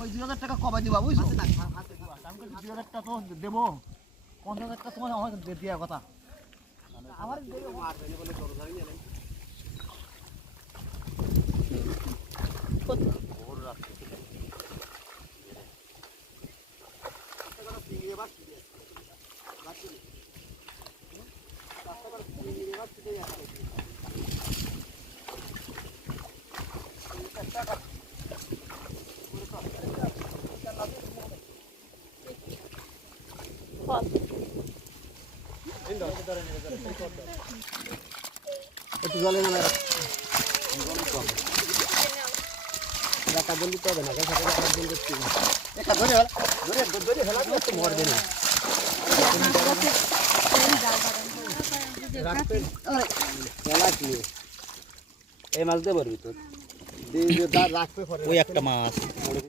ওই দুই হাজার টাকা কবে দিবা বুঝছ? দুই হাজার টাকা তো দেবো। পঞ্চাশ হাজার টাকা তোমার আমার দেওয়ার কথা। আমার একটু জলে রাখা। জল দিতে হবে না জল দিতে হবে ধরে ধরে ধরে ফেলা তো একটু মরবে না। কি এই মাছ দিয়ে পারবি তো রাখতে ওই একটা মাছ।